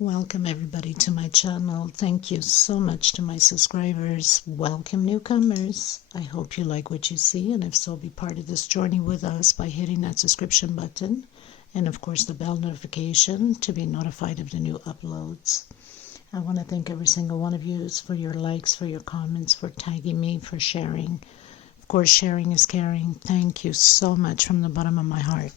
Welcome everybody to my channel. Thank you so much to my subscribers. Welcome newcomers. I hope you like what you see, and if so, be part of this journey with us by hitting that subscription button and of course the bell notification to be notified of the new uploads. I want to thank every single one of you for your likes, for your comments, for tagging me, for sharing. Of course, sharing is caring. Thank you so much from the bottom of my heart.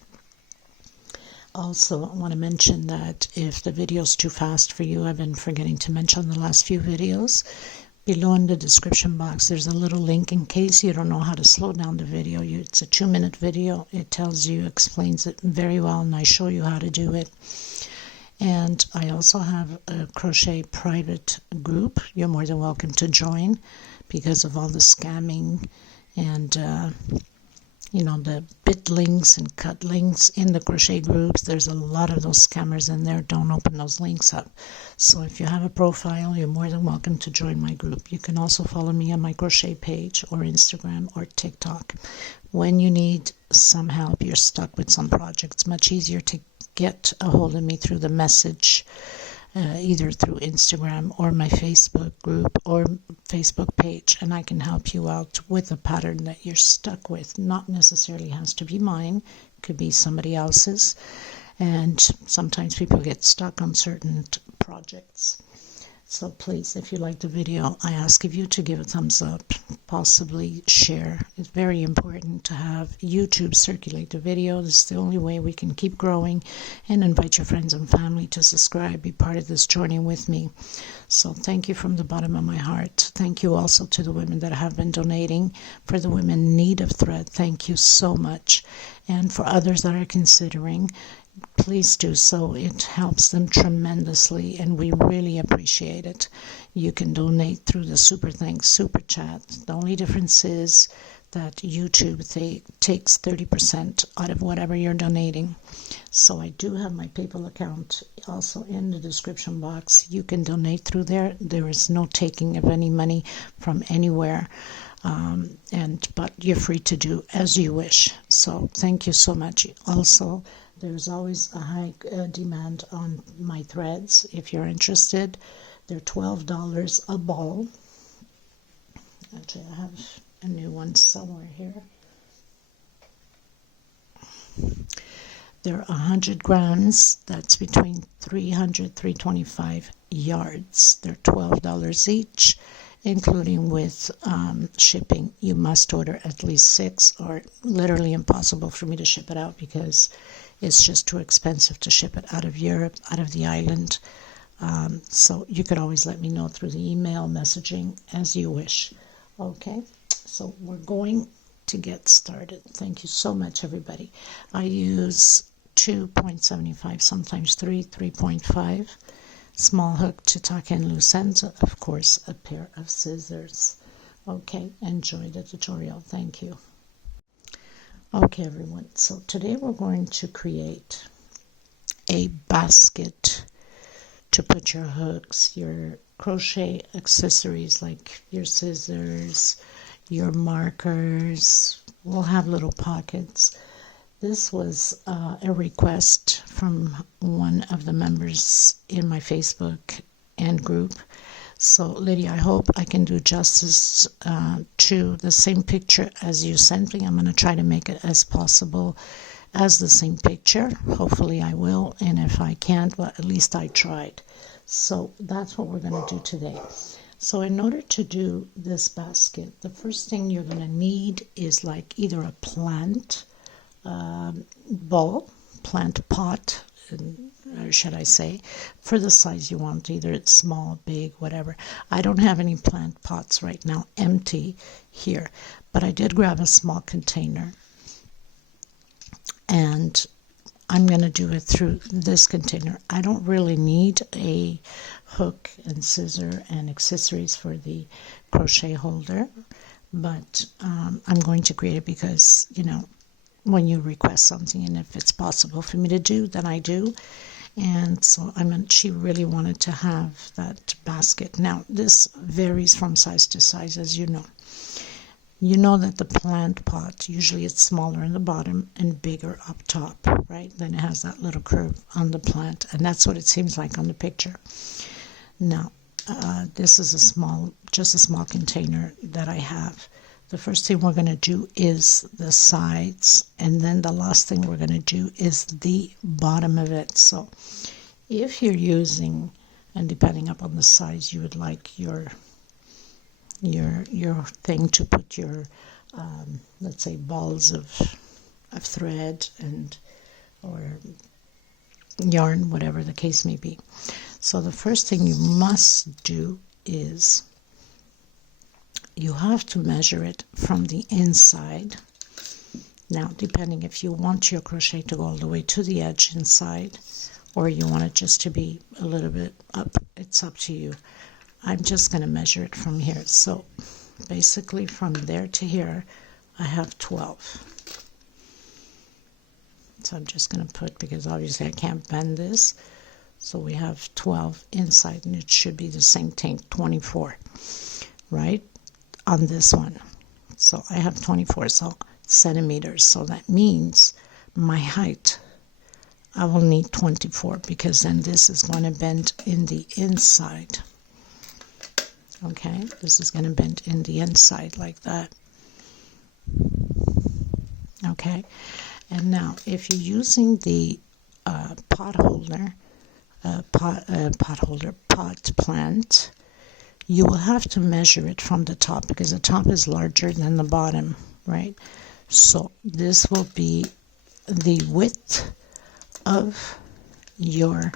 Also, I want to mention that if the video is too fast for you, I've been forgetting to mention the last few videos. Below in the description box, there's a little link in case you don't know how to slow down the video. It's a 2-minute video. It tells you, explains it very well, and I show you how to do it. And I also have a crochet private group. You're more than welcome to join because of all the scamming and the bit links and cut links in the crochet groups. There's a lot of those scammers in there. Don't open those links up. So if you have a profile, you're more than welcome to join my group. You can also follow me on my crochet page or Instagram or TikTok. When you need some help, you're stuck with some project, it's much easier to get a hold of me through the message, either through Instagram or my Facebook group or Facebook page, and I can help you out with a pattern that you're stuck with. Not necessarily has to be mine, could be somebody else's, and sometimes people get stuck on certain projects. So please, if you like the video, I ask of you to give a thumbs up, possibly share. It's very important to have YouTube circulate the video. This is the only way we can keep growing, and invite your friends and family to subscribe, be part of this journey with me. So thank you from the bottom of my heart. Thank you also to the women that have been donating. For the women in need of thread, thank you so much. And for others that are considering, please do so. It helps them tremendously, and we really appreciate it. You can donate through the super thanks, super chat. The only difference is that YouTube takes 30% out of whatever you're donating. So I do have my PayPal account also in the description box. You can donate through there. There is no taking of any money from anywhere. But you're free to do as you wish. So thank you so much. Also, there's always a high demand on my threads. If you're interested, they're $12 a ball. Actually, I have a new one somewhere here. They're 100 grams. That's between 300 325 yards. They're $12 each, including with shipping. You must order at least 6, or literally impossible for me to ship it out because it's just too expensive to ship it out of Europe, out of the island. So you could always let me know through the email messaging as you wish. Okay, so we're going to get started. Thank you so much, everybody. I use 2.75, sometimes 3.5. Small hook to tuck in loose ends, of course, a pair of scissors. Okay, enjoy the tutorial. Thank you. Okay, everyone, so today we're going to create a basket to put your hooks, your crochet accessories like your scissors, your markers. We'll have little pockets. This was a request from one of the members in my Facebook and group. So, Lydia, I hope I can do justice to the same picture as you sent me. I'm going to try to make it as possible as the same picture. Hopefully I will, and if I can't, well, at least I tried. So that's what we're going to do today. So in order to do this basket, the first thing you're going to need is like either a plant bowl, plant pot, or should I say, for the size you want, either it's small, big, whatever. I don't have any plant pots right now empty here, but I did grab a small container, and I'm going to do it through this container. I don't really need a hook and scissor and accessories for the crochet holder, but I'm going to create it because, when you request something, and if it's possible for me to do, then I do. And so she really wanted to have that basket. Now, this varies from size to size, as you know. you know that the plant pot, usually it's smaller in the bottom and bigger up top, right? Then it has that little curve on the plant, and that's what it seems like on the picture. Now, this is just a small container that I have. The first thing we're going to do is the sides, and then the last thing we're going to do is the bottom of it. So if you're using, and depending upon the size you would like your thing to put your let's say balls of thread and or yarn, whatever the case may be. So the first thing you must do is you have to measure it from the inside. Now, depending if you want your crochet to go all the way to the edge inside, or you want it just to be a little bit up, it's up to you. I'm just going to measure it from here. So basically from there to here, I have 12. So I'm just going to put, because obviously I can't bend this, so we have 12 inside, and it should be the same thing, 24, right, on this one. So I have 24 centimeters, so that means my height, I will need 24, because then this is going to bend in the inside. Okay, this is going to bend in the inside like that. Okay, and now if you're using the pot plant, you will have to measure it from the top, because the top is larger than the bottom, right? So this will be the width of your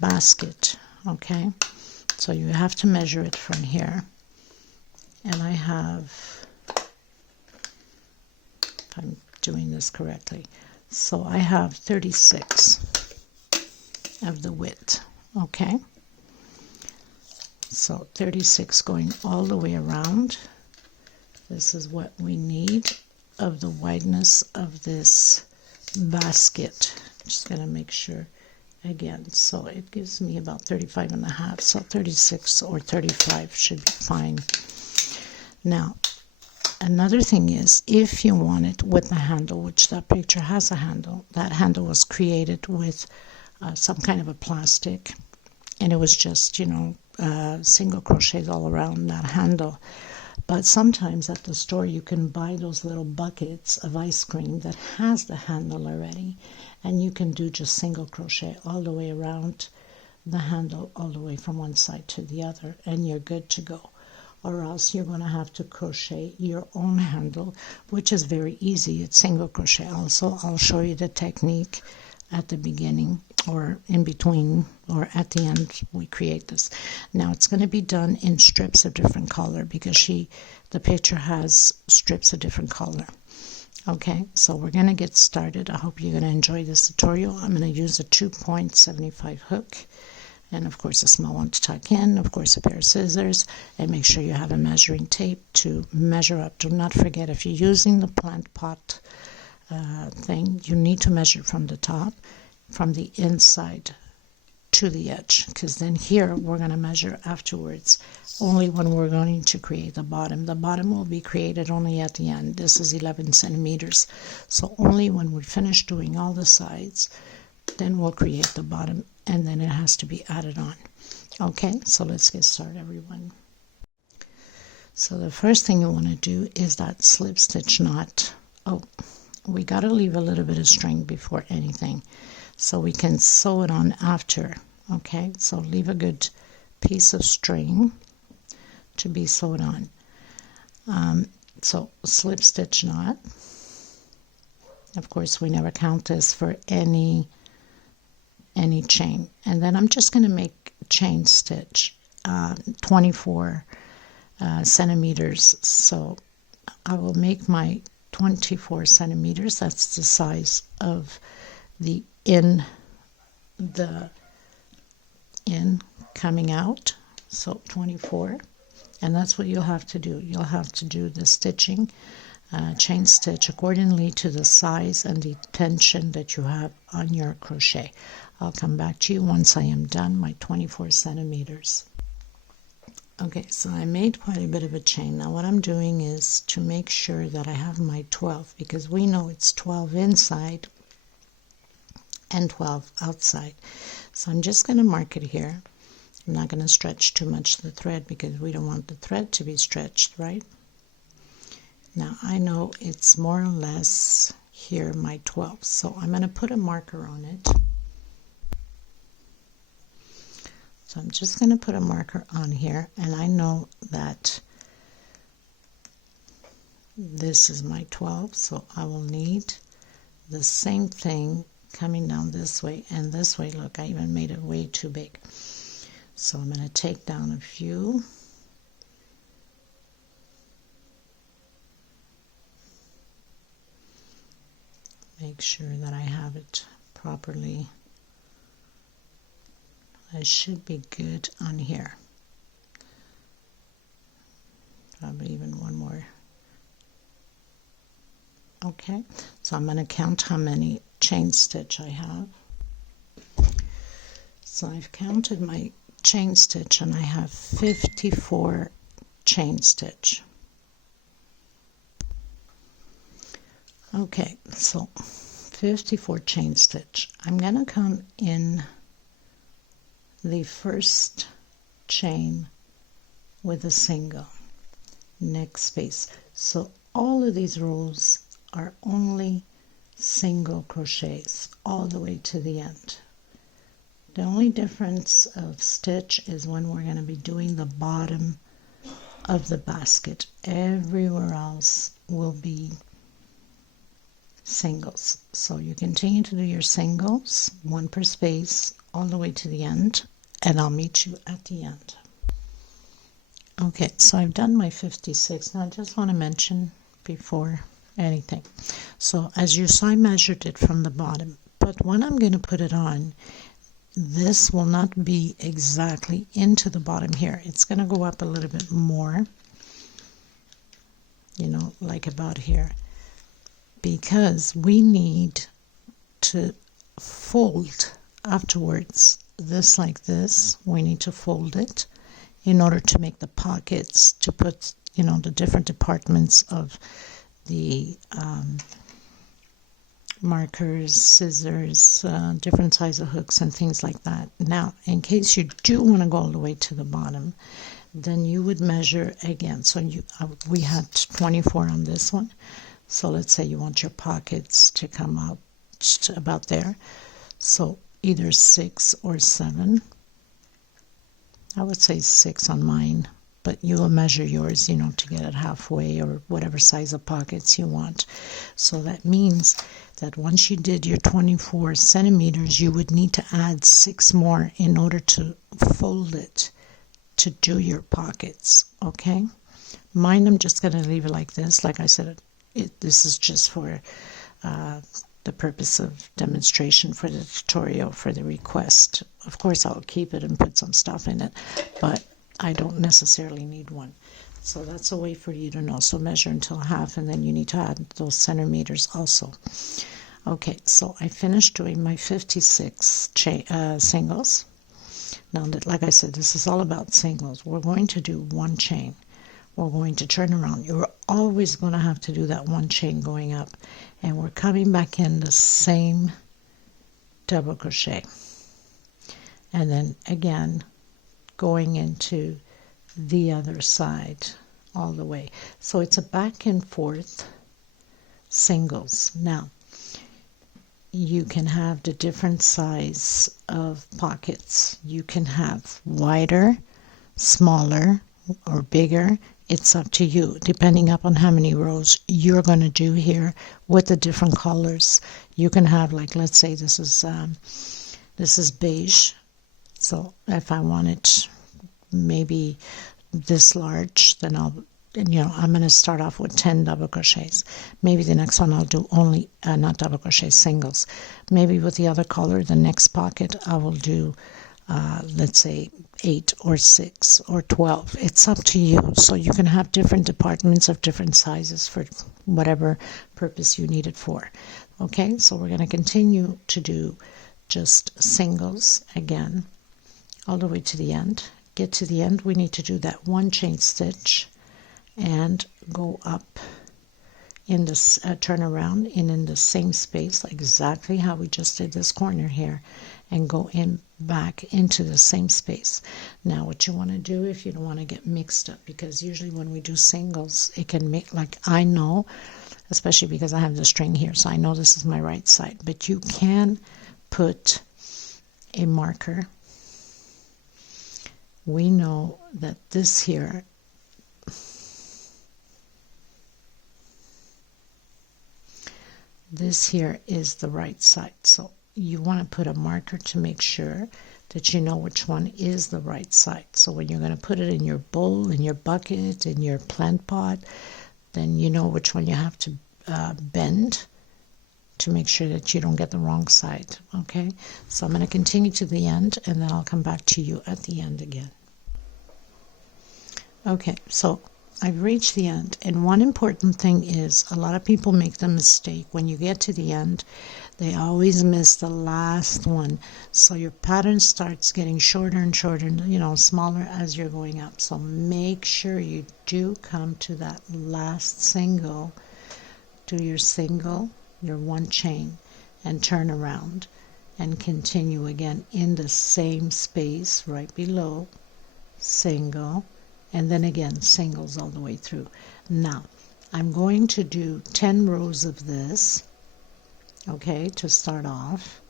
basket. Okay, so you have to measure it from here, and I have, if I'm doing this correctly, so I have 36 of the width. Okay, so 36 going all the way around. This is what we need of the wideness of this basket. Just gonna make sure again, so it gives me about 35 and a half, so 36 or 35 should be fine. Now another thing is, if you want it with a handle, which that picture has a handle, that handle was created with some kind of a plastic, and it was just, you know, single crochets all around that handle. But sometimes at the store you can buy those little buckets of ice cream that has the handle already, and you can do just single crochet all the way around the handle, all the way from one side to the other, and you're good to go. Or else you're going to have to crochet your own handle, which is very easy. It's single crochet also. I'll show you the technique at the beginning, or in between, or at the end we create this. Now it's going to be done in strips of different color, because the picture has strips of different color. Okay, so we're going to get started. I hope you're going to enjoy this tutorial. I'm going to use a 2.75 hook, and of course a small one to tuck in, of course a pair of scissors, and make sure you have a measuring tape to measure up. Do not forget, if you're using the plant pot thing, you need to measure from the top, from the inside to the edge, because then here we're going to measure afterwards, only when we're going to create the bottom. The bottom will be created only at the end. This is 11 centimeters, so only when we finish doing all the sides, then we'll create the bottom, and then it has to be added on. Okay, so let's get started, everyone. So the first thing you want to do is that slip stitch knot. Oh, we got to leave a little bit of string before anything, so we can sew it on after. Okay, so leave a good piece of string to be sewed on. So slip stitch knot. Of course, we never count this for any chain. And then I'm just going to make chain stitch 24 centimeters. So I will make my 24 centimeters. That's the size of the in coming out, so 24, and that's what you'll have to do. You'll have to do the stitching, chain stitch accordingly to the size and the tension that you have on your crochet. I'll come back to you once I am done my 24 centimeters. Okay, so I made quite a bit of a chain. Now what I'm doing is to make sure that I have my 12, because we know it's 12 inside and 12 outside. So I'm just going to mark it here. I'm not going to stretch too much the thread because we don't want the thread to be stretched, right? Now I know it's more or less here my 12, so I'm going to put a marker on it. So I'm just going to put a marker on here, and I know that this is my 12, so I will need the same thing coming down this way and this way. Look, I even made it way too big. So I'm going to take down a few. Make sure that I have it properly. I should be good on here. Probably even one more. Okay, so I'm going to count how many chain stitch I have. So I've counted my chain stitch and I have 54 chain stitch. Okay, so 54 chain stitch. I'm going to come in the first chain with a single, next space. So all of these rows are only single crochets all the way to the end. The only difference of stitch is when we're going to be doing the bottom of the basket. Everywhere else will be singles. So you continue to do your singles, one per space, all the way to the end, and I'll meet you at the end. Okay, so I've done my 56. Now I just want to mention before anything. So as you saw, I measured it from the bottom, but when I'm going to put it on, this will not be exactly into the bottom here. It's going to go up a little bit more, you know, like about here, because we need to fold afterwards this like this. We need to fold it in order to make the pockets to put, you know, the different departments of the markers, scissors, different size of hooks and things like that. Now, in case you do want to go all the way to the bottom, then you would measure again. So we had 24 on this one. So let's say you want your pockets to come out about there. So either 6 or 7. I would say 6 on mine, but you will measure yours, you know, to get it halfway or whatever size of pockets you want. So that means that once you did your 24 centimeters, you would need to add 6 more in order to fold it to do your pockets. Okay, mine, I'm just going to leave it like this. Like I said, this is just for the purpose of demonstration for the tutorial, for the request. Of course, I'll keep it and put some stuff in it, but I don't necessarily need one. So that's a way for you to know. So measure until half, and then you need to add those centimeters also. Okay, so I finished doing my 56 singles. Now, like I said, this is all about singles. We're going to do one chain. We're going to turn around. You're always going to have to do that one chain going up, and we're coming back in the same double crochet, and then again going into the other side all the way. So it's a back and forth singles. Now you can have the different size of pockets. You can have wider, smaller, or bigger. It's up to you, depending upon how many rows you're going to do here with the different colors. You can have, like, let's say this is beige. So if I want it maybe this large, then I'm going to start off with 10 double crochets. Maybe the next one I'll do only not double crochet, singles. Maybe with the other color, the next pocket I will do let's say 8 or 6 or 12. It's up to you. So you can have different departments of different sizes for whatever purpose you need it for. Okay, so we're going to continue to do just singles again all the way to the end. get to the end, we need to do that one chain stitch and go up in this turn around and in the same space, exactly how we just did this corner here, and go in back into the same space. Now what you want to do, if you don't want to get mixed up, because usually when we do singles it can make, like, I know, especially because I have the string here, so I know this is my right side, but you can put a marker. We know that this here is the right side, so you want to put a marker to make sure that you know which one is the right side. So when you're going to put it in your bowl, in your bucket, in your plant pot, then you know which one you have to bend to make sure that you don't get the wrong side. Okay, so I'm going to continue to the end and then I'll come back to you at the end again. Okay, so I've reached the end, and one important thing is, a lot of people make the mistake when you get to the end, they always miss the last one, so your pattern starts getting shorter and shorter, you know, smaller as you're going up. So make sure you do come to that last single, do your single, your one chain, and turn around and continue again in the same space right below, single, and then again singles all the way through. Now I'm going to do 10 rows of this, okay, to start off,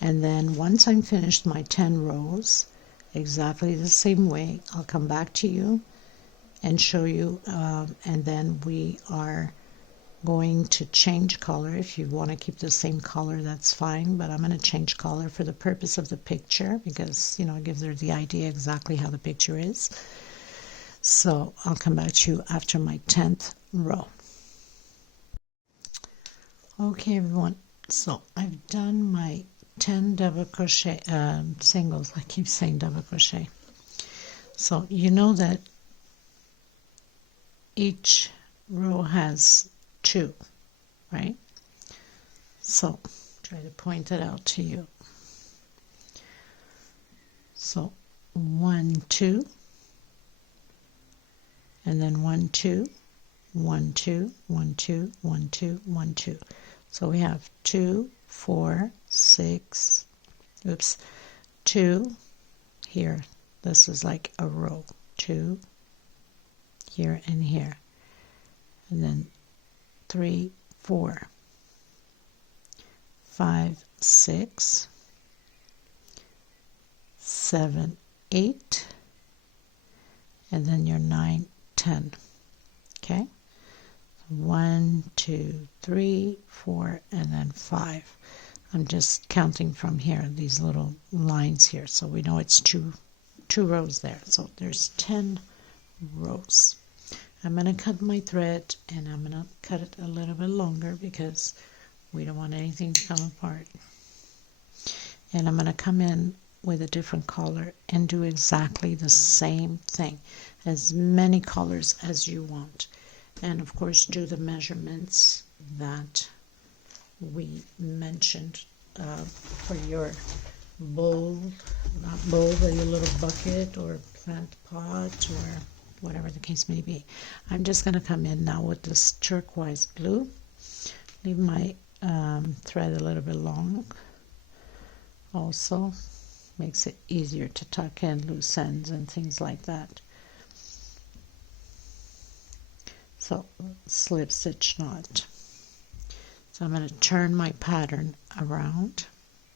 and then once I'm finished my 10 rows exactly the same way, I'll come back to you and show you, and then we are going to change color. If you want to keep the same color, that's fine, but I'm going to change color for the purpose of the picture, because, you know, it gives her the idea exactly how the picture is. So I'll come back to you after my 10th row. Okay everyone, so I've done my 10 double crochet singles. I keep saying double crochet. So you know that each row has 2, right? So try to point it out to you. So 1, 2, and then 1, 2, 1, 2, 1, 2, 1, 2, 1, 2. So we have 2, 4, 6, 2 here. This is like a row. 2 here and here. And then 3, 4, 5, 6, 7, 8, and then your 9, 10. Okay, 1, 2, 3, 4, and then 5. I'm just counting from here, these little lines here, so we know it's two rows there. So there's 10 rows. I'm going to cut my thread, and I'm going to cut it a little bit longer because we don't want anything to come apart. And I'm going to come in with a different color and do exactly the same thing, as many colors as you want, and of course do the measurements that we mentioned for your bowl, not bowl, but your little bucket or plant pot or whatever the case may be. I'm just going to come in now with this turquoise blue, leave my thread a little bit long, also makes it easier to tuck in loose ends and things like that. So slip stitch knot. So I'm going to turn my pattern around.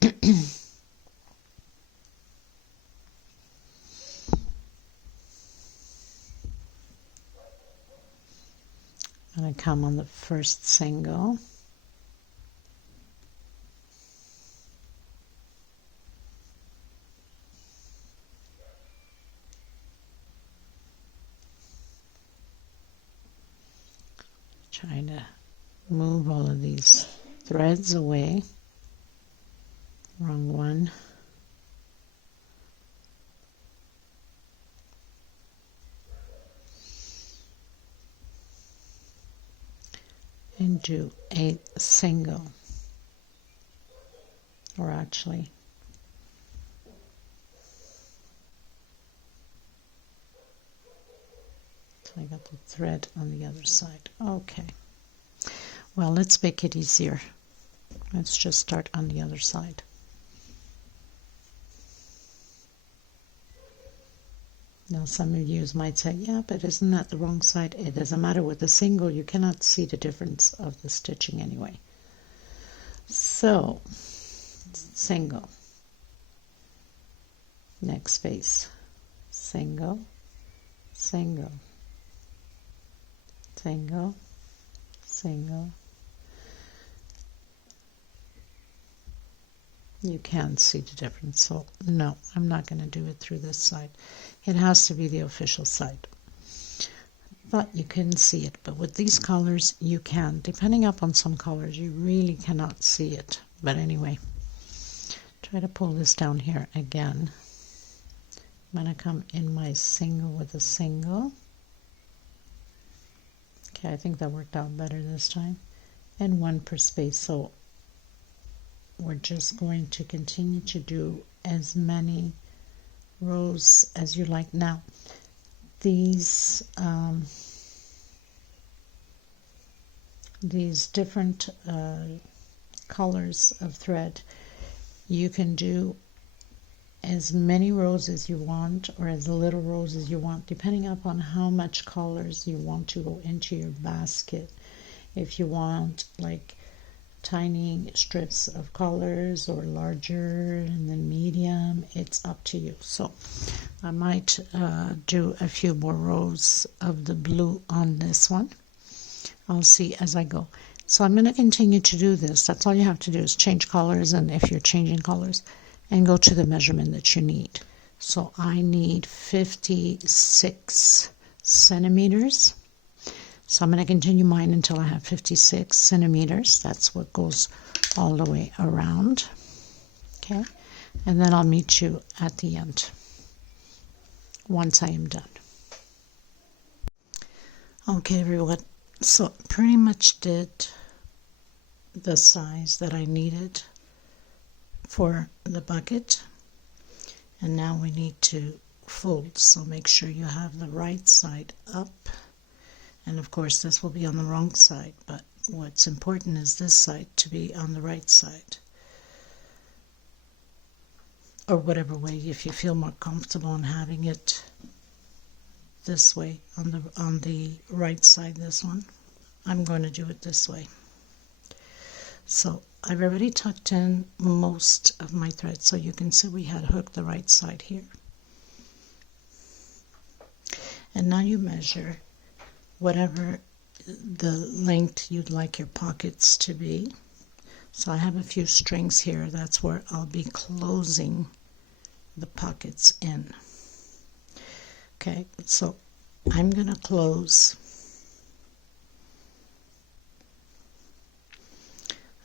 I'm going to come on the first single. Trying to move all of these threads away. Wrong one. And do a single, or actually I got the thread on the other side. Okay. Well, let's make it easier. Let's just start on the other side. Now some of you might say, yeah, but isn't that the wrong side? It doesn't matter. With a single, you cannot see the difference of the stitching anyway. So, single. Next space. Single, single, single, single. You can't see the difference, so no, I'm not going to do it through this side. It has to be the official side. But you can see it. But with these colors, you can. Depending upon some colors, you really cannot see it. But anyway, try to pull this down here again. I'm going to come in my single with a single. Okay, I think that worked out better this time. And one per space. So we're just going to continue to do as many rows as you like. Now, these different colors of thread, you can do as many rows as you want or as little rows as you want, depending upon how much colors you want to go into your basket. If you want like tiny strips of colors or larger and then medium, it's up to you. So I might do a few more rows of the blue on this one. I'll see as I go. So I'm going to continue to do this. That's all you have to do is change colors, and if you're changing colors, and go to the measurement that you need. So I need 56 centimeters. So I'm going to continue mine until I have 56 centimeters. That's what goes all the way around. Okay, and then I'll meet you at the end once I am done. Okay, everyone. So pretty much did the size that I needed for the bucket, and now we need to fold. So make sure you have the right side up. And of course this will be on the wrong side, but what's important is this side to be on the right side. Or whatever way, if you feel more comfortable in having it this way, on the right side, this one. I'm going to do it this way. So I've already tucked in most of my thread, so you can see we had hooked the right side here. And now you measure whatever the length you'd like your pockets to be. So I have a few strings here. That's where I'll be closing the pockets in. Okay, so I'm going to close,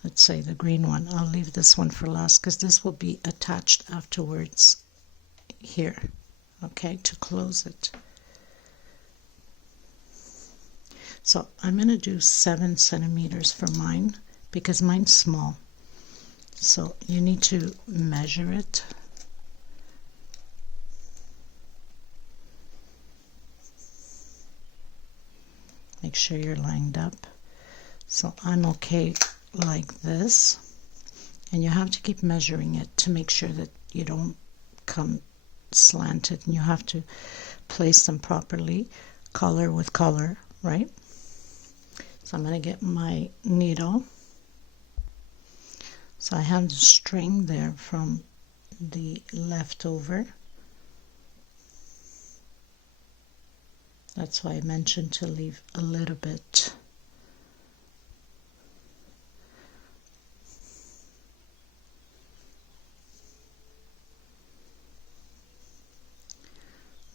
let's say the green one. I'll leave this one for last because this will be attached afterwards here, okay, to close it. So I'm going to do 7 centimeters for mine because mine's small. So you need to measure it. Make sure you're lined up. So I'm okay like this. And you have to keep measuring it to make sure that you don't come slanted, and you have to place them properly, color with color, right? So I'm going to get my needle. So I have the string there from the leftover. That's why I mentioned to leave a little bit.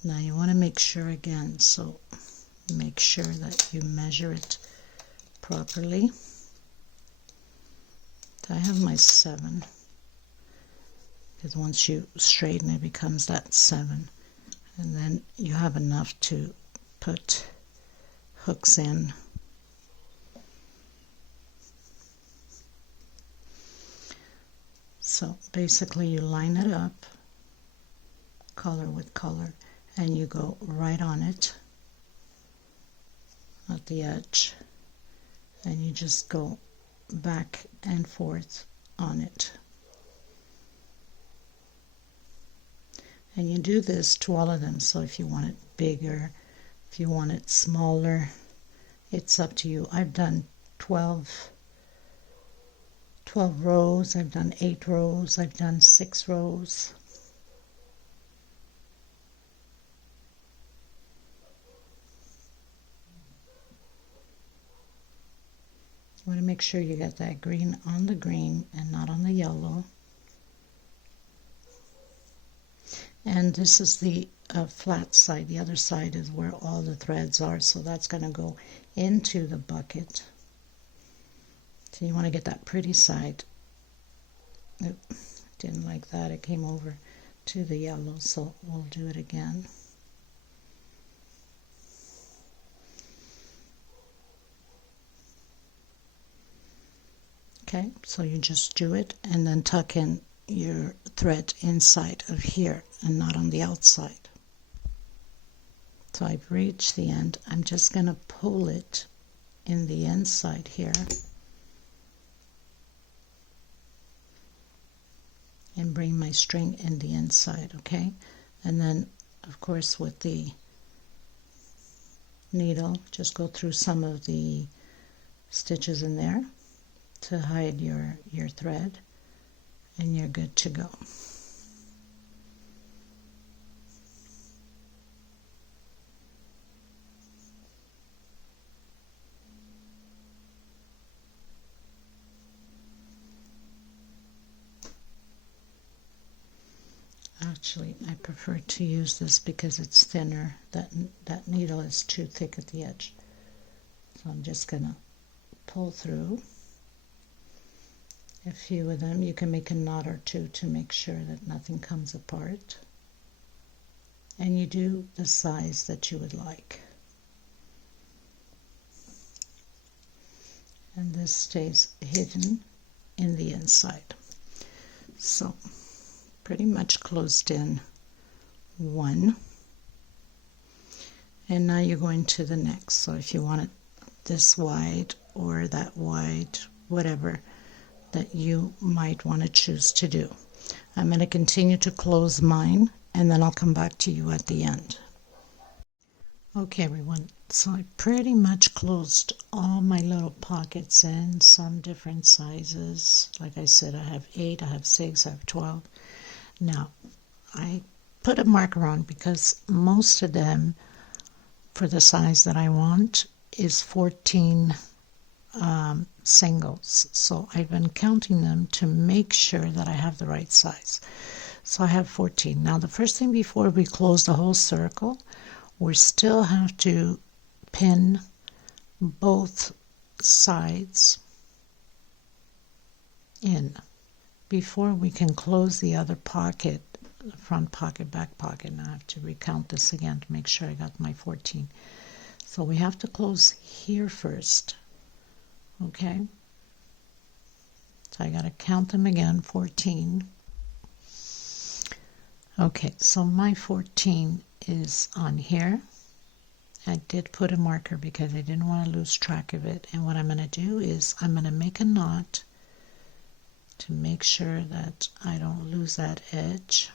Now you want to make sure again, so make sure that you measure it properly. I have my 7, because once you straighten it becomes that 7, and then you have enough to put hooks in. So basically you line it up color with color and you go right on it at the edge, and you just go back and forth on it. And you do this to all of them, so if you want it bigger, if you want it smaller, it's up to you. I've done 12 rows, I've done 8 rows, I've done 6 rows. You want to make sure you get that green on the green and not on the yellow. And this is the flat side. The other side is where all the threads are, so that's going to go into the bucket. So you want to get that pretty side. Oop, didn't like that. It came over to the yellow, so we'll do it again. Okay, so you just do it and then tuck in your thread inside of here and not on the outside. So I've reached the end. I'm just going to pull it in the inside here and bring my string in the inside, okay? And then, of course, with the needle, just go through some of the stitches in there to hide your thread, and you're good to go. Actually, I prefer to use this because it's thinner. That needle is too thick at the edge. So I'm just gonna pull through a few of them. You can make a knot or two to make sure that nothing comes apart. And you do the size that you would like. And this stays hidden in the inside. So pretty much closed in one. And now you're going to the next. So if you want it this wide or that wide, whatever that you might want to choose to do. I'm going to continue to close mine, and then I'll come back to you at the end. Okay, everyone, so I pretty much closed all my little pockets in, some different sizes. Like I said, I have 8, I have 6, I have 12. Now, I put a marker on because most of them, for the size that I want, is 14 singles. So I've been counting them to make sure that I have the right size. So I have 14. Now the first thing before we close the whole circle, we still have to pin both sides in before we can close the other pocket, front pocket, back pocket. Now I have to recount this again to make sure I got my 14. So we have to close here first. Okay, so I got to count them again, 14. Okay, so my 14 is on here. I did put a marker because I didn't want to lose track of it. And what I'm going to do is I'm going to make a knot to make sure that I don't lose that edge.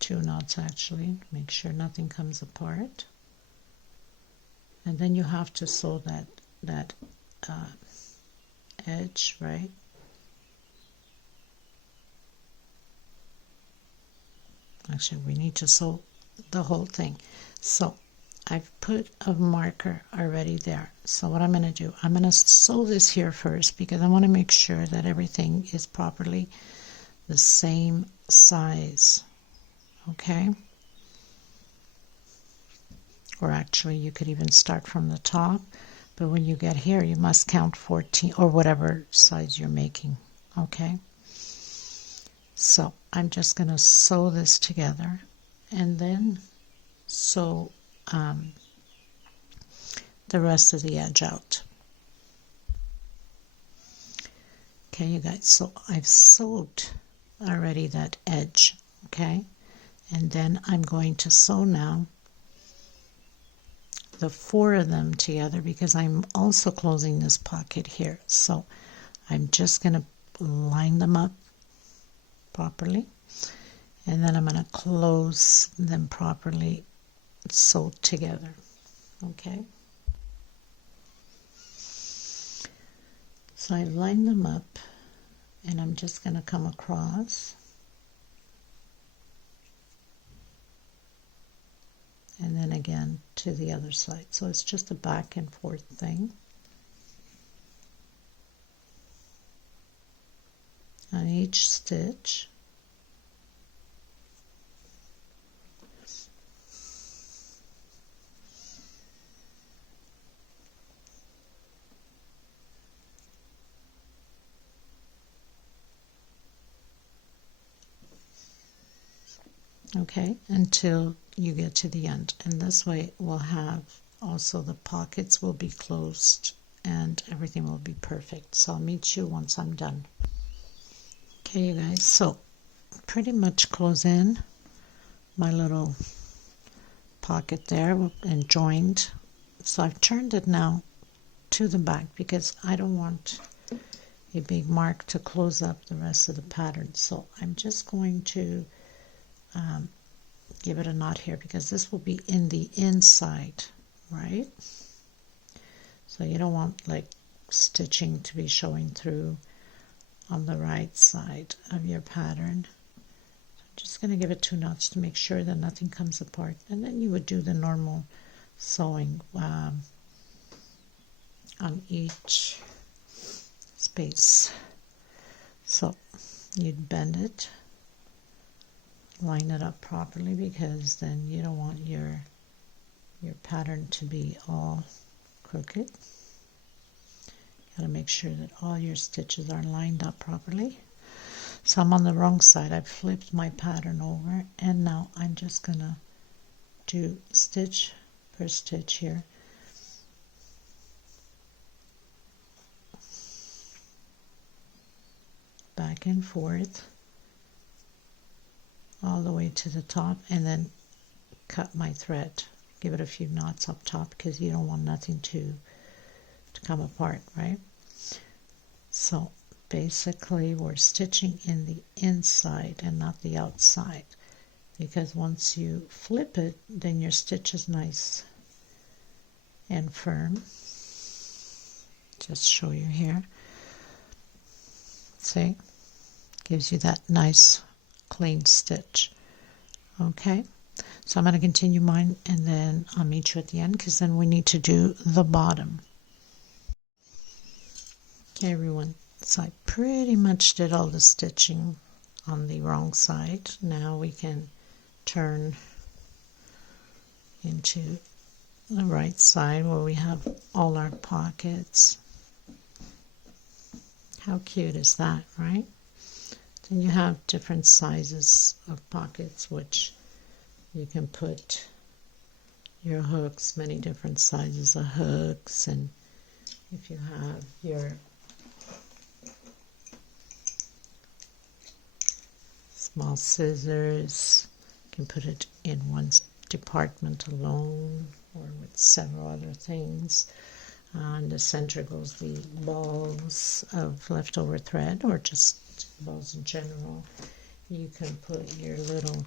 Two knots actually, make sure nothing comes apart. And then you have to sew that edge, right? Actually, we need to sew the whole thing. So I've put a marker already there. So what I'm going to do, I'm going to sew this here first because I want to make sure that everything is properly the same size. Okay, or actually you could even start from the top, but when you get here you must count 14 or whatever size you're making. Okay, so I'm just going to sew this together, and then sew the rest of the edge out. Okay, you guys, so I've sewed already that edge, okay, and then I'm going to sew now the 4 of them together because I'm also closing this pocket here. So I'm just going to line them up properly, and then I'm going to close them properly sewed together. Okay, so I line them up, and I'm just going to come across and then again to the other side. So it's just a back and forth thing. On each stitch. Okay, until you get to the end, and this way we'll have also the pockets will be closed and everything will be perfect. So I'll meet you once I'm done. Okay, you guys, so pretty much close in my little pocket there and joined. So I've turned it now to the back because I don't want a big mark to close up the rest of the pattern. So I'm just going to give it a knot here because this will be in the inside, right? So you don't want like stitching to be showing through on the right side of your pattern. So I'm just going to give it 2 knots to make sure that nothing comes apart, and then you would do the normal sewing on each space. So you'd bend it, line it up properly, because then you don't want your pattern to be all crooked. Got to make sure that all your stitches are lined up properly. So I'm on the wrong side. I've flipped my pattern over, and now I'm just gonna do stitch per stitch here. Back and forth all the way to the top, and then cut my thread. Give it a few knots up top because you don't want nothing to come apart, right? So basically we're stitching in the inside and not the outside, because once you flip it, then your stitch is nice and firm. Just show you here. See? Gives you that nice clean stitch. Okay, so I'm going to continue mine, and then I'll meet you at the end, because then we need to do the bottom. Okay, everyone, so I pretty much did all the stitching on the wrong side. Now we can turn into the right side where we have all our pockets. How cute is that, right? Then you have different sizes of pockets, which you can put your hooks, many different sizes of hooks, and if you have your small scissors, you can put it in one department alone or with several other things. In the center goes the balls of leftover thread, or just balls in general. You can put your little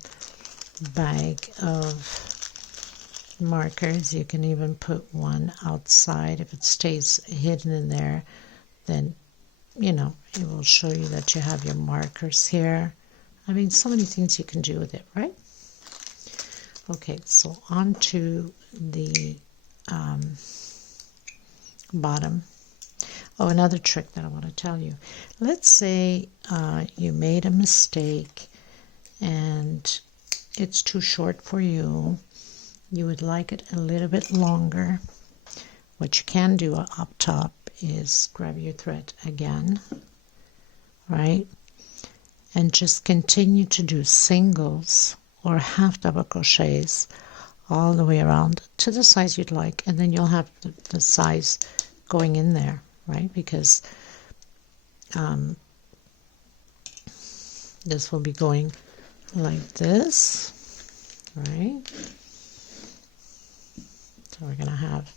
bag of markers. You can even put one outside. If it stays hidden in there, then you know it will show you that you have your markers here. I mean, so many things you can do with it, right? Okay, so on to the bottom. Oh, another trick that I want to tell you. Let's say you made a mistake and it's too short for you. You would like it a little bit longer. What you can do up top is grab your thread again, right? And just continue to do singles or half double crochets all the way around to the size you'd like, and then you'll have the size going in there, right? Because this will be going like this, right? So we're going to have,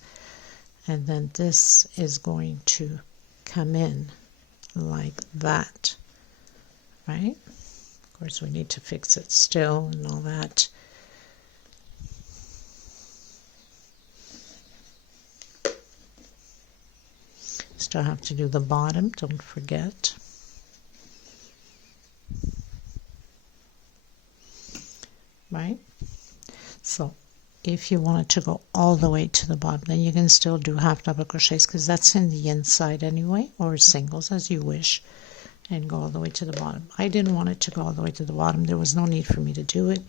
and then this is going to come in like that, right? Of course, we need to fix it still and all that. Still have to do the bottom, don't forget. Right? So if you want it to go all the way to the bottom, then you can still do half double crochets because that's in the inside anyway, or singles as you wish, and go all the way to the bottom. I didn't want it to go all the way to the bottom. There was no need for me to do it.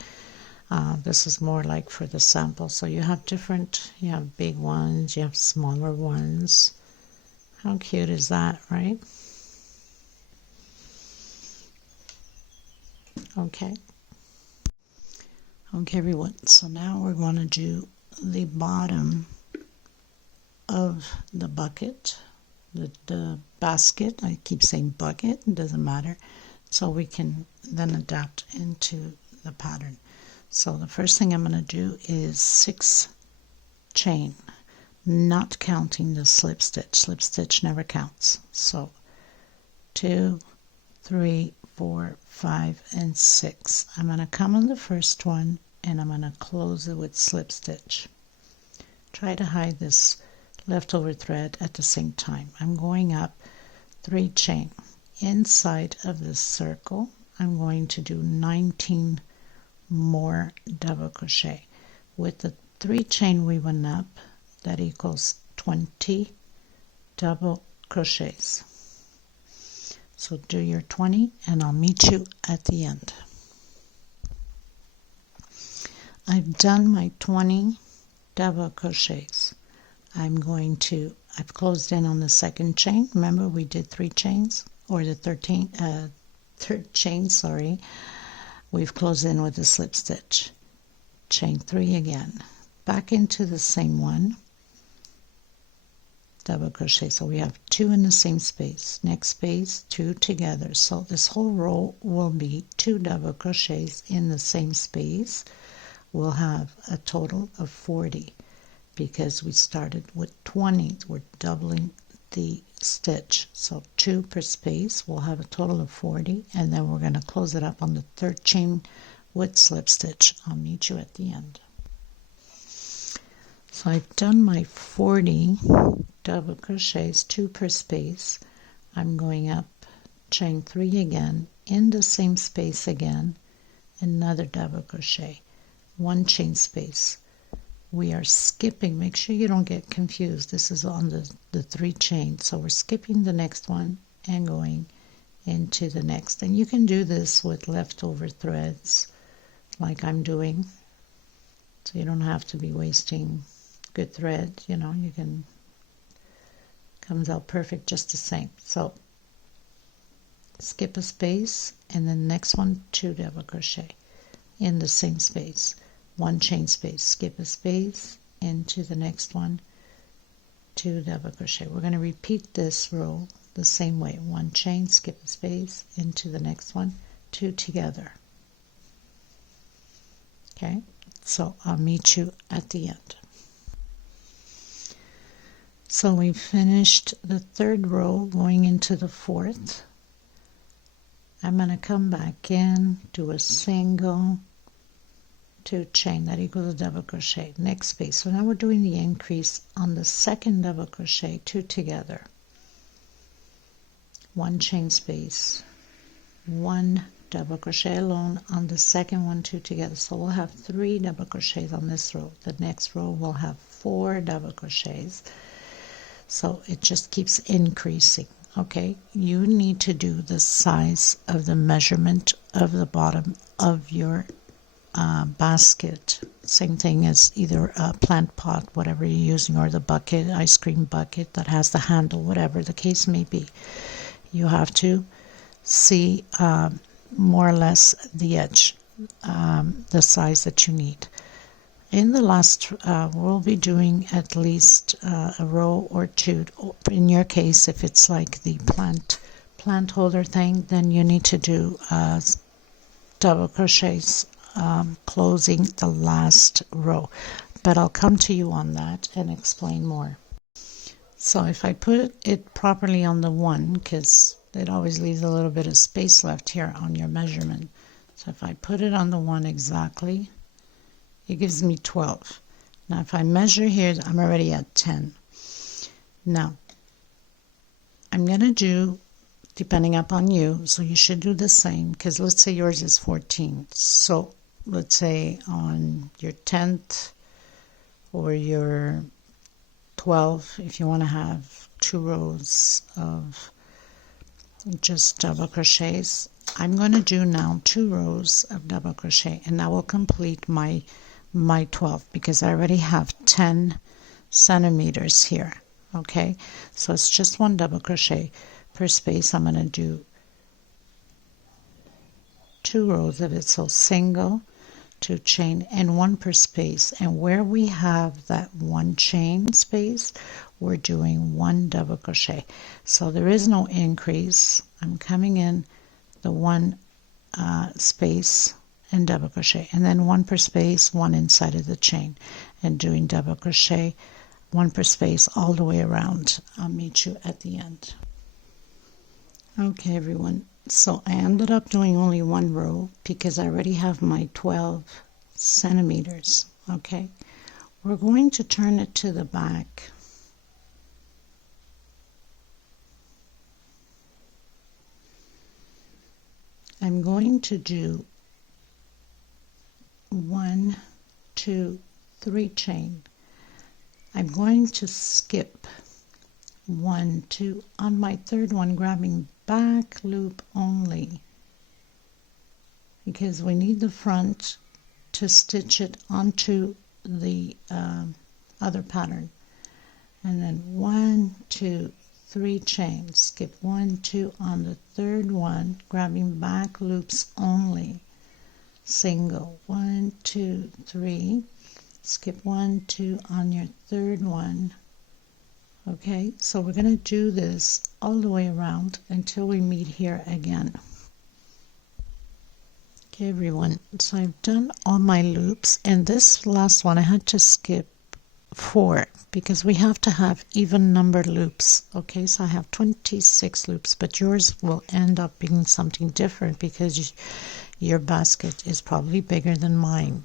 This is more like for the sample. So you have different, you have big ones, you have smaller ones. How cute is that, right? Okay. Okay, everyone. So now we're going to do the bottom of the bucket, the basket. I keep saying bucket, it doesn't matter. So we can then adapt into the pattern. So the first thing I'm going to do is 6 chain. Not counting the slip stitch. Slip stitch never counts. So 2, 3, 4, 5, and 6. I'm going to come on the first one and I'm going to close it with slip stitch. Try to hide this leftover thread at the same time. I'm going up 3 chain. Inside of this circle, I'm going to do 19 more double crochet. With the 3 chain we went up, that equals 20 double crochets. So do your 20 and I'll meet you at the end. I've done my 20 double crochets. I've closed in on the second chain. Remember we did 3 chains, or the third chain, sorry. We've closed in with a slip stitch. Chain 3 again. Back into the same one. Double crochet. So we have 2 in the same space. Next space, 2 together. So this whole row will be 2 double crochets in the same space. We'll have a total of 40 because we started with 20. We're doubling the stitch. So 2 per space. We'll have a total of 40, and then we're going to close it up on the 3rd chain with slip stitch. I'll meet you at the end. So I've done my 40 double crochets, 2 per space. I'm going up, chain 3 again, in the same space again, another double crochet, 1 chain space. We are skipping, make sure you don't get confused. This is on the 3 chains. So we're skipping the next one and going into the next. And you can do this with leftover threads like I'm doing. So you don't have to be wasting good thread, you know, you can, comes out perfect just the same. So skip a space and then next one 2 double crochet in the same space, 1 chain space, skip a space into the next one, 2 double crochet. We're going to repeat this row the same way, 1 chain, skip a space into the next one, 2 together. Okay, so I'll meet you at the end. So we finished the 3rd row going into the 4th. I'm going to come back in, do a single, 2 chain, that equals a double crochet, next space. So now we're doing the increase on the 2nd double crochet, 2 together, 1 chain space, 1 double crochet alone on the 2nd one, 2 together. So we'll have 3 double crochets on this row. The next row will have 4 double crochets. So it just keeps increasing. Okay, you need to do the size of the measurement of the bottom of your basket. Same thing as either a plant pot, whatever you're using, or the bucket, ice cream bucket that has the handle, whatever the case may be. You have to see more or less the edge, the size that you need. In the last, we'll be doing at least a row or two. In your case, if it's like the plant holder thing, then you need to do double crochets closing the last row. But I'll come to you on that and explain more. So if I put it properly on the 1, because it always leaves a little bit of space left here on your measurement. So if I put it on the 1 exactly, it gives me 12. Now if I measure here, I'm already at 10. Now I'm going to do, depending upon you, so you should do the same, because let's say yours is 14. So let's say on your 10th or your 12, if you want to have 2 rows of just double crochets, I'm going to do now 2 rows of double crochet, and that will complete my 12, because I already have 10 centimeters here. Okay, so it's just 1 double crochet per space. I'm going to do 2 rows of it, so single, 2 chain, and 1 per space. And where we have that 1 chain space, we're doing 1 double crochet. So there is no increase. I'm coming in the 1 space and double crochet, and then 1 per space, 1 inside of the chain, and doing double crochet, 1 per space all the way around. I'll meet you at the end. Okay everyone, so I ended up doing only 1 row because I already have my 12 centimeters. Okay, we're going to turn it to the back. I'm going to do 1, 2, 3 chain. I'm going to skip 1, 2 on my 3rd one, grabbing back loop only, because we need the front to stitch it onto the other pattern. And then 1, 2, 3 chains, skip 1, 2 on the 3rd one, grabbing back loops only, single, 1, 2, 3, skip 1, 2 on your 3rd one. Okay, so we're going to do this all the way around until we meet here again. Okay everyone, so I've done all my loops, and this last one I had to skip 4 because we have to have even numbered loops. Okay, so I have 26 loops, but yours will end up being something different because your basket is probably bigger than mine.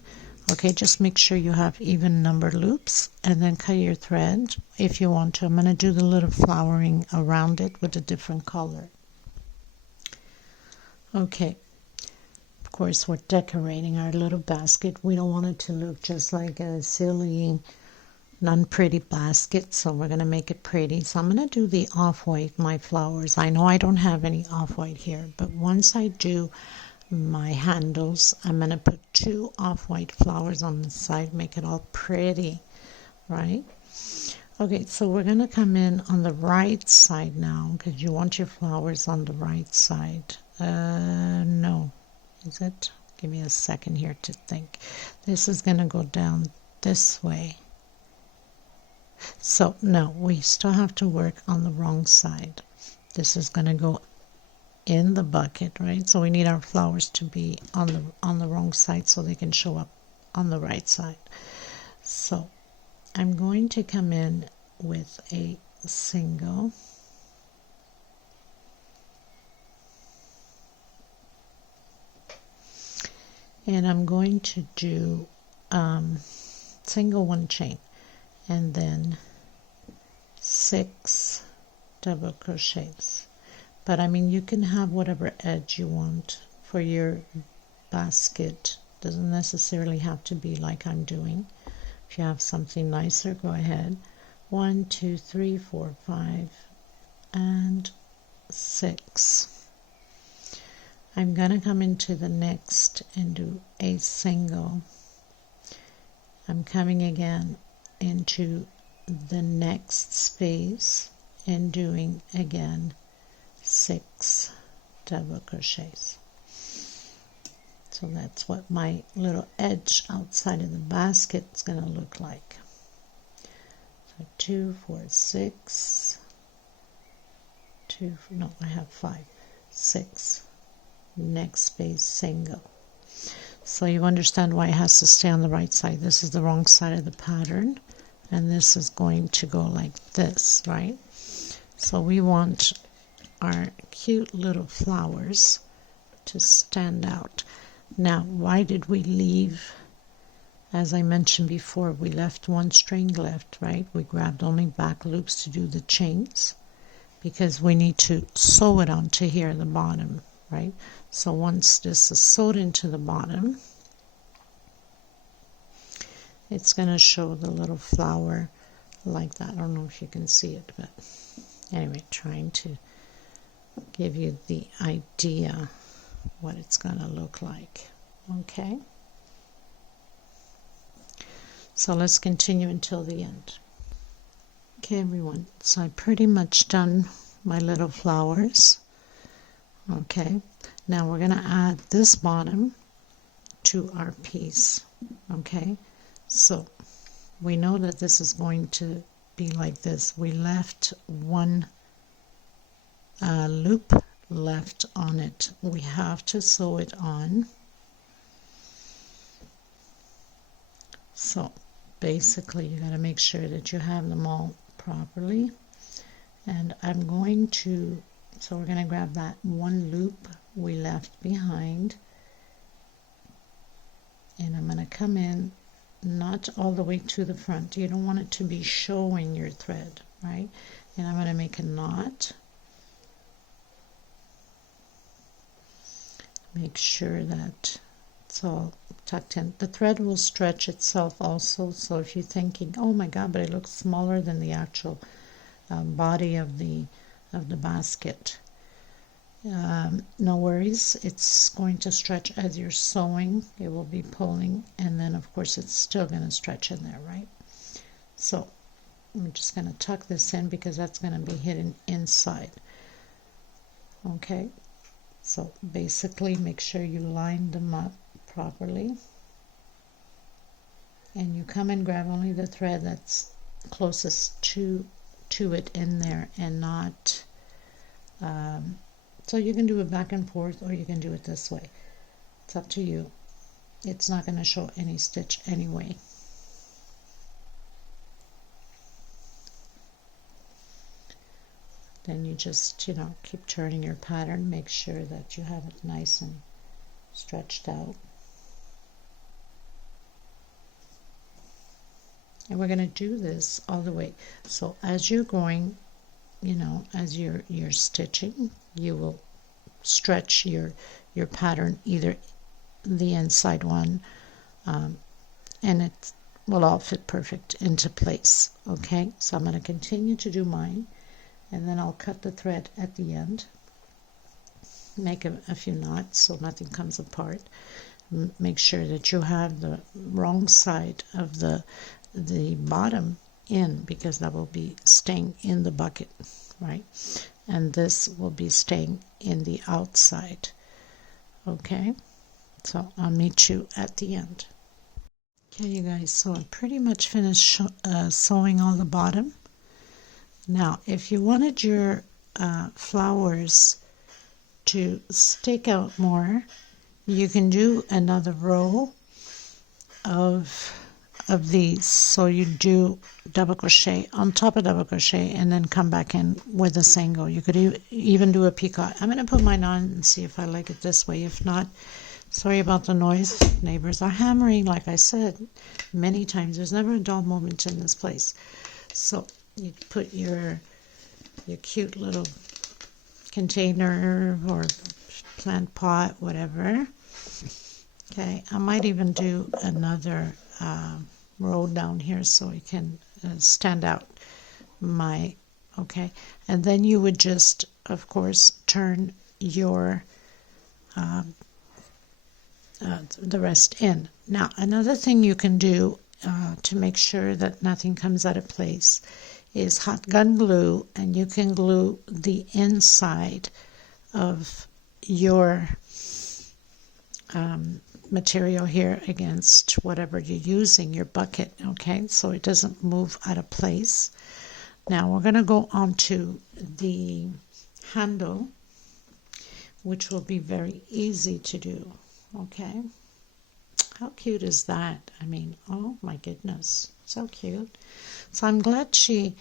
Okay, just make sure you have even numbered loops, and then cut your thread if you want to. I'm going to do the little flowering around it with a different color. Okay, of course we're decorating our little basket. We don't want it to look just like a silly, non-pretty basket, so we're going to make it pretty. So I'm going to do the off-white, my flowers. I know I don't have any off-white here, but once I do my handles, I'm going to put 2 off-white flowers on the side, make it all pretty, right? Okay, so we're going to come in on the right side now, because you want your flowers on the right side. No, is it? Give me a second here to think. This is going to go down this way. So no, we still have to work on the wrong side. This is going to go in the bucket, right? So we need our flowers to be on the wrong side so they can show up on the right side. So I'm going to come in with a single, and I'm going to do single 1 chain, and then 6 double crochets. But I mean, you can have whatever edge you want for your basket. Doesn't necessarily have to be like I'm doing. If you have something nicer, go ahead. 1, 2, 3, 4, 5, and 6. I'm going to come into the next and do a single. I'm coming again into the next space and doing again 6 double crochets. So that's what my little edge outside of the basket is going to look like. So 2, 4, 6, 2, no, I have 5, 6, next space, single. So you understand why it has to stay on the right side. This is the wrong side of the pattern, and this is going to go like this, right? So we want our cute little flowers to stand out. Now, why did we leave? As I mentioned before, we left one string left, right? We grabbed only back loops to do the chains because we need to sew it onto here at the bottom, right? So once this is sewed into the bottom, it's going to show the little flower like that. I don't know if you can see it, but anyway, trying to give you the idea what it's going to look like. Okay, so let's continue until the end. Okay, everyone, so I pretty much done my little flowers. Okay, now we're going to add this bottom to our piece. Okay, so we know that this is going to be like this. We left one loop left on it. We have to sew it on. So basically you got to make sure that you have them all properly. And I'm going to, so we're going to grab that one loop we left behind, and I'm going to come in not all the way to the front. You don't want it to be showing your thread, right? And I'm going to make a knot. Make sure that it's all tucked in. The thread will stretch itself also, so if you're thinking, oh my god, but it looks smaller than the actual body of the basket, no worries, it's going to stretch as you're sewing. It will be pulling, and then of course it's still going to stretch in there, right? So I'm just going to tuck this in because that's going to be hidden inside. Okay, so basically make sure you line them up properly, and you come and grab only the thread that's closest to it in there, and not so you can do it back and forth, or you can do it this way. It's up to you. It's not going to show any stitch anyway. Then you just, keep turning your pattern, make sure that you have it nice and stretched out. And we're going to do this all the way. So as you're going, as you're stitching, you will stretch your pattern, either the inside one, and it will all fit perfect into place. Okay, so I'm going to continue to do mine, and then I'll cut the thread at the end, make a few knots so nothing comes apart. Make sure that you have the wrong side of the bottom in, because that will be staying in the bucket, right? And this will be staying in the outside. Okay, so I'll meet you at the end. Okay, you guys, so I pretty much finished sewing all the bottom. Now, if you wanted your flowers to stick out more, you can do another row of these. So you do double crochet on top of double crochet, and then come back in with a single. You could even do a peacock. I'm going to put mine on and see if I like it this way. If not, sorry about the noise. Neighbors are hammering, like I said many times. There's never a dull moment in this place. So you put your cute little container or plant pot, whatever. Okay, I might even do another row down here so it can stand out okay, and then you would just, of course, turn your the rest in. Now, another thing you can do to make sure that nothing comes out of place is hot gun glue, and you can glue the inside of your material here against whatever you're using, your bucket, okay, so it doesn't move out of place. Now we're going to go on to the handle, which will be very easy to do, okay. How cute is that? I mean, oh my goodness, so cute. So I'm glad she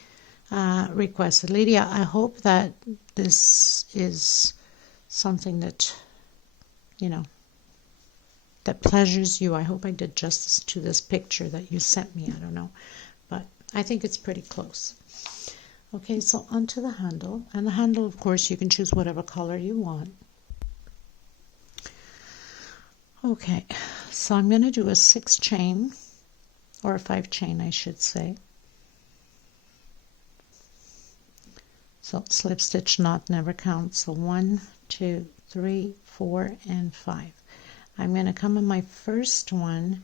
requested. Lydia, I hope that this is something that, you know, that pleasures you. I hope I did justice to this picture that you sent me. I don't know, but I think it's pretty close. Okay, so onto the handle. And the handle, of course, you can choose whatever color you want. Okay, so I'm going to do a 6 chain, or a 5 chain, I should say. So slip stitch knot never counts. So 1, 2, 3, 4, and 5. I'm going to come on my first one,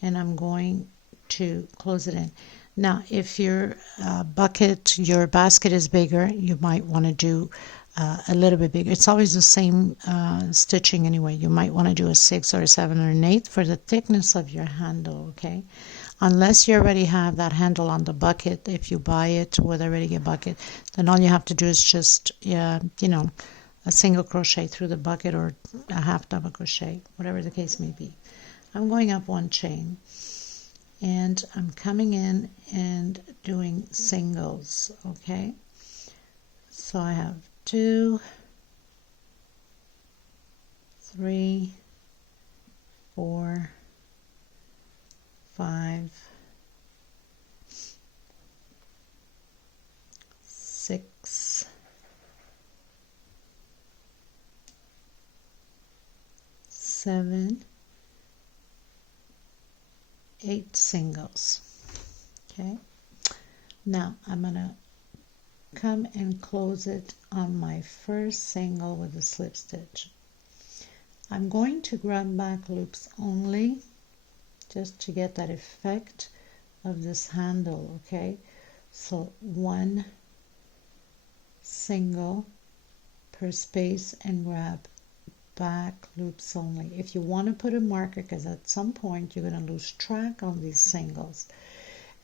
and I'm going to close it in. Now, if your your basket is bigger, you might want to do a little bit bigger. It's always the same stitching anyway. You might want to do a 6 or a 7 or an 8 for the thickness of your handle, okay? Unless you already have that handle on the bucket, if you buy it with already a bucket, then all you have to do is just, you know, a single crochet through the bucket or a half double crochet, whatever the case may be. I'm going up 1 chain, and I'm coming in and doing singles, okay? So I have 2, 3, 4, 5, 6, 7, 8 singles. Okay, now I'm gonna come and close it on my first single with a slip stitch. I'm going to grab back loops only, just to get that effect of this handle, okay? So 1 single per space and grab back loops only. If you want to put a marker, because at some point you're going to lose track on these singles,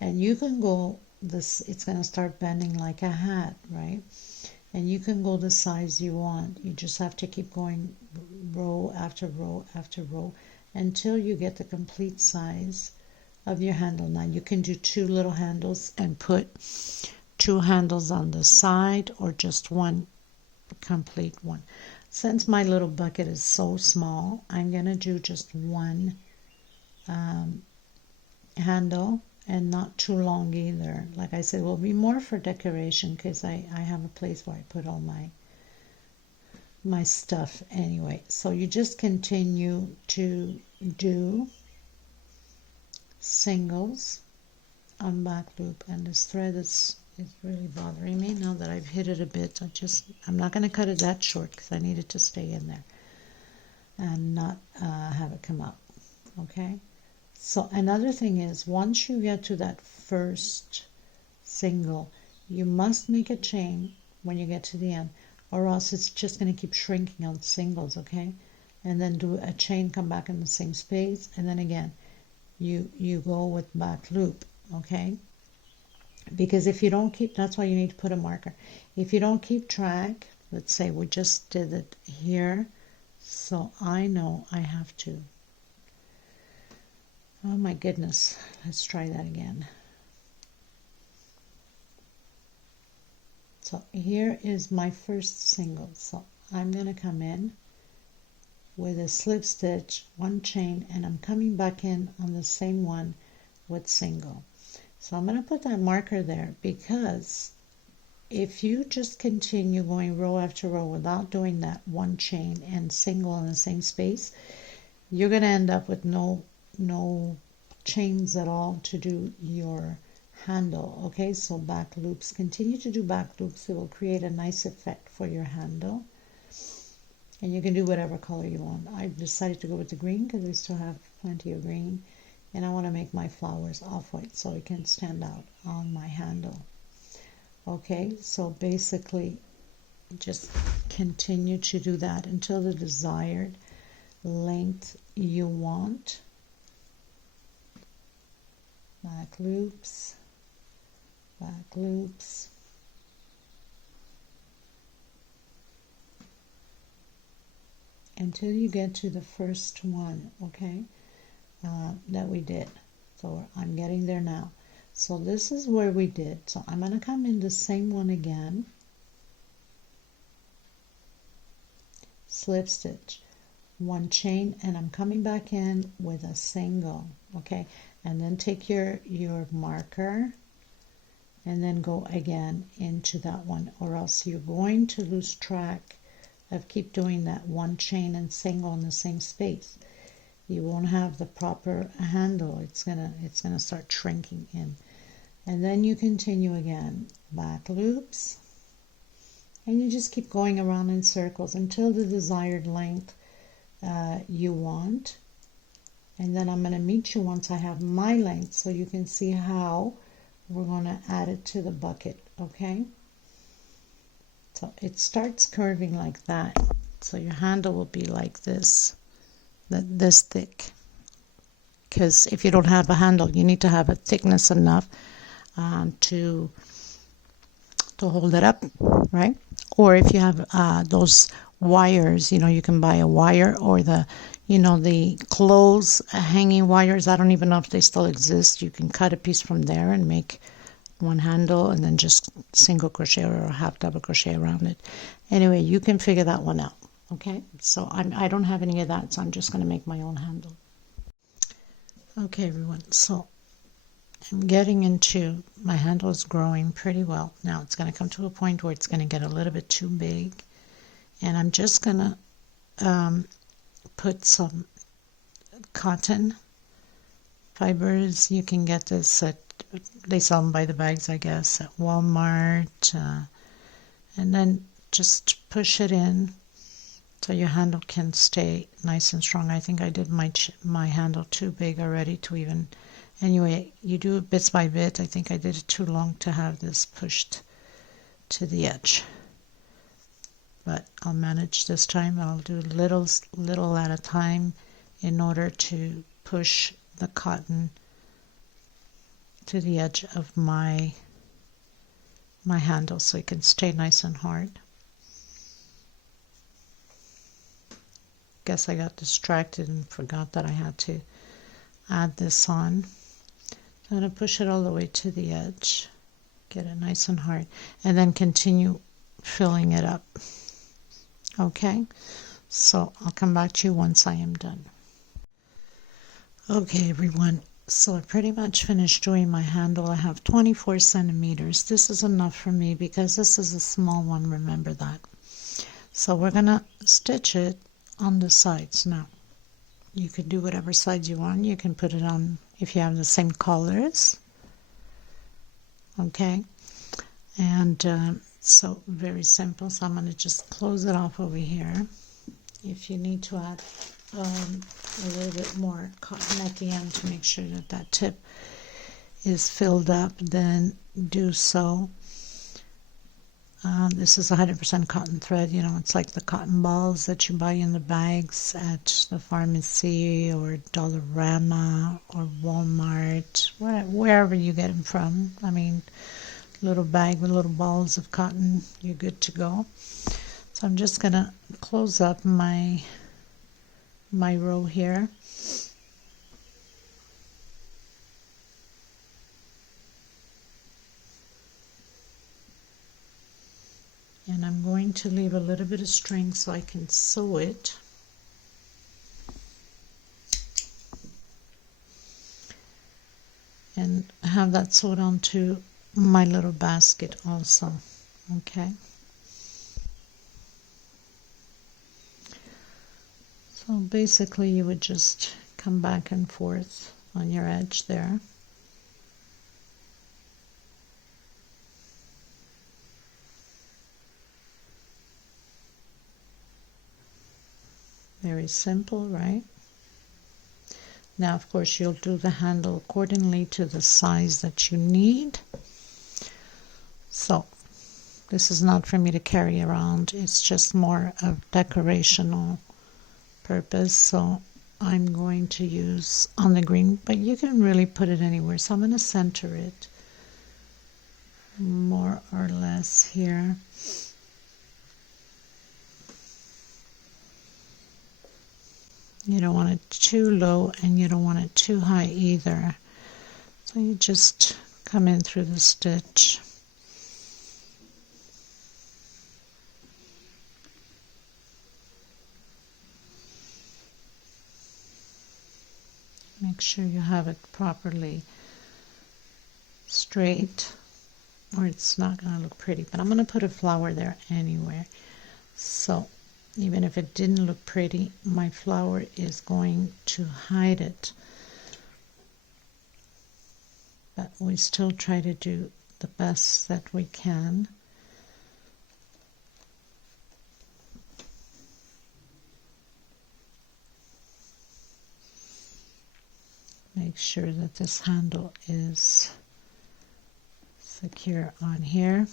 and you can go this, it's going to start bending like a hat, right? And you can go the size you want. You just have to keep going row after row after row until you get the complete size of your handle. Now you can do 2 little handles and put 2 handles on the side, or just 1 complete one. Since my little bucket is so small, I'm going to do just 1 handle, and not too long either. Like I said, it will be more for decoration, because I have a place where I put all my stuff anyway. So you just continue to do singles on back loop, and this thread is really bothering me now that I've hit it a bit. I'm not going to cut it that short, because I need it to stay in there and not have it come out, okay? So another thing is, once you get to that first single, you must make a chain when you get to the end, or else it's just going to keep shrinking on singles, okay? And then do a chain, come back in the same space, and then again you go with back loop, okay? Because if you don't keep, that's why you need to put a marker. If you don't keep track, let's say we just did it here, so I know I have to, oh my goodness, let's try that again. So here is my first single. So I'm going to come in with a slip stitch, 1 chain, and I'm coming back in on the same one with single. So I'm going to put that marker there, because if you just continue going row after row without doing that 1 chain and single in the same space, you're going to end up with no chains at all to do your handle, okay? So back loops, continue to do back loops. It will create a nice effect for your handle, and you can do whatever color you want. I've decided to go with the green because I still have plenty of green, and I want to make my flowers off-white so it can stand out on my handle. Okay, so basically just continue to do that until the desired length you want. Back loops, back loops. Until you get to the first one, okay, that we did. So I'm getting there now. So this is where we did. So I'm going to come in the same one again, slip stitch, one chain, and I'm coming back in with a single, okay, and then take your marker and then go again into that one, or else you're going to lose track of keep doing that one chain and single in the same space. You won't have the proper handle. It's gonna start shrinking in. And then you continue again, back loops, and you just keep going around in circles until the desired length you want. And then I'm going to meet you once I have my length, so you can see how we're going to add it to the bucket, okay? So it starts curving like that, so your handle will be like this, this thick, because if you don't have a handle, you need to have a thickness enough to hold it up, right? Or if you have those wires, you know, you can buy a wire, or the, you know, the clothes hanging wires. I don't even know if they still exist. You can cut a piece from there and make one handle, and then just single crochet or half double crochet around it. Anyway, you can figure that one out, okay? So I don't have any of that, so I'm just going to make my own handle. Okay, everyone, so I'm getting into, my handle is growing pretty well. Now it's going to come to a point where it's going to get a little bit too big, and I'm just going to put some cotton fibers. You can get this at, they sell them by the bags, I guess, at Walmart, and then just push it in so your handle can stay nice and strong. I think I did my handle too big already to even, anyway, you do it bits by bit. I think I did it too long to have this pushed to the edge, but I'll manage this time. I'll do little at a time in order to push the cotton to the edge of my handle so it can stay nice and hard. Guess I got distracted and forgot that I had to add this on. I'm going to push it all the way to the edge, get it nice and hard, and then continue filling it up. Okay, so I'll come back to you once I am done. Okay, everyone, so I pretty much finished doing my handle. I have 24 centimeters. This is enough for me because this is a small one, remember that. So we're going to stitch it on the sides. Now, you can do whatever sides you want. You can put it on if you have the same colors. Okay, and so very simple. So I'm going to just close it off over here. If you need to add a little bit more cotton at the end to make sure that that tip is filled up, then do so. This is 100% cotton thread. You know, it's like the cotton balls that you buy in the bags at the pharmacy or Dollarama or Walmart, wherever you get them from. I mean, little bag with little balls of cotton, you're good to go. So I'm just gonna close up my row here. And I'm going to leave a little bit of string so I can sew it. And have that sewed onto my little basket also. Okay. So basically you would just come back and forth on your edge there. Very simple, right? Now, of course, you'll do the handle accordingly to the size that you need. So, this is not for me to carry around. It's just more of decorational purpose, so I'm going to use on the green, but you can really put it anywhere. So I'm going to center it more or less here. You don't want it too low and you don't want it too high either. So you just come in through the stitch. Make sure you have it properly straight or it's not going to look pretty. But I'm going to put a flower there anyway. So even if it didn't look pretty, my flower is going to hide it. But we still try to do the best that we can. Make sure that this handle is secure on here.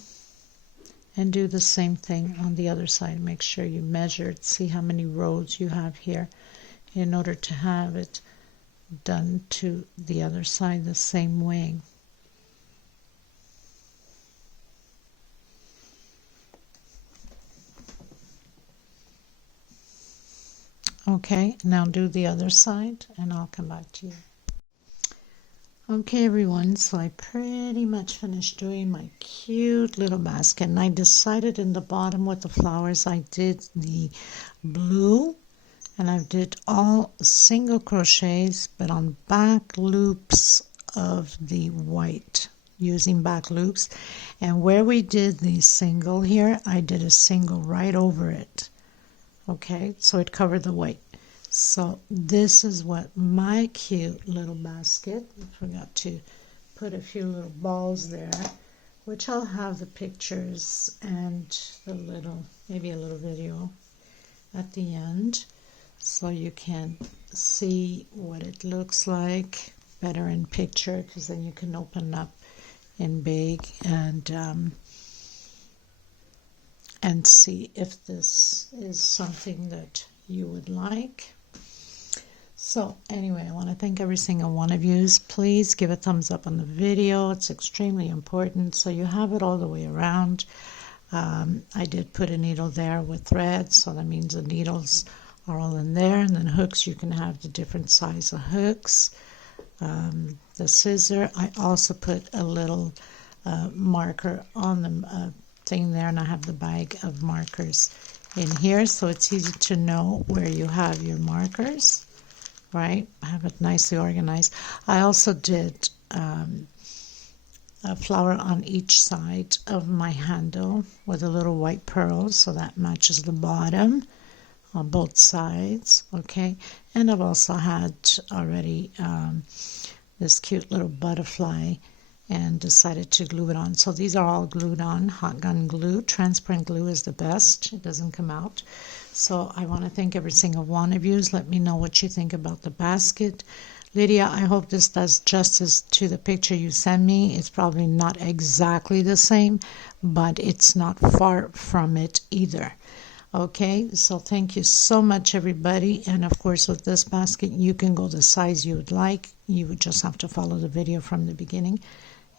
And do the same thing on the other side. Make sure you measure it, see how many rows you have here in order to have it done to the other side the same way. Okay, now do the other side and I'll come back to you. Okay everyone, so I pretty much finished doing my cute little basket, and I decided in the bottom with the flowers I did the blue and I did all single crochets but on back loops of the white, using back loops, and where we did the single here I did a single right over it. Okay, so it covered the white. So this is what my cute little basket, I forgot to put a few little balls there, which I'll have the pictures and the little, maybe a little video at the end, so you can see what it looks like better in picture, because then you can open up in big and see if this is something that you would like. So anyway, I want to thank every single one of you. Please give a thumbs up on the video. It's extremely important, so you have it all the way around. I did put a needle there with thread, so that means the needles are all in there, and then hooks, you can have the different size of hooks. The scissor, I also put a little marker on the thing there, and I have the bag of markers in here, so it's easy to know where you have your markers, right? I have it nicely organized. I also did a flower on each side of my handle with a little white pearls, so that matches the bottom on both sides. Okay, and I've also had already this cute little butterfly and decided to glue it on. So these are all glued on, hot gun glue. Transparent glue is the best, it doesn't come out. So I want to thank every single one of you. Let me know what you think about the basket. Lydia, I hope this does justice to the picture you sent me. It's probably not exactly the same, but it's not far from it either. Okay, so thank you so much everybody, and of course with this basket you can go the size you would like. You would just have to follow the video from the beginning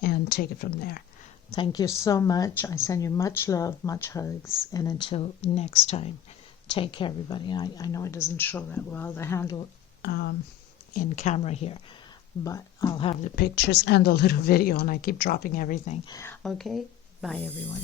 and take it from there. Thank you so much. I send you much love, much hugs, and until next time, take care everybody. I know it doesn't show that well, the handle in camera here, but I'll have the pictures and the little video, and I keep dropping everything. Okay, bye everyone.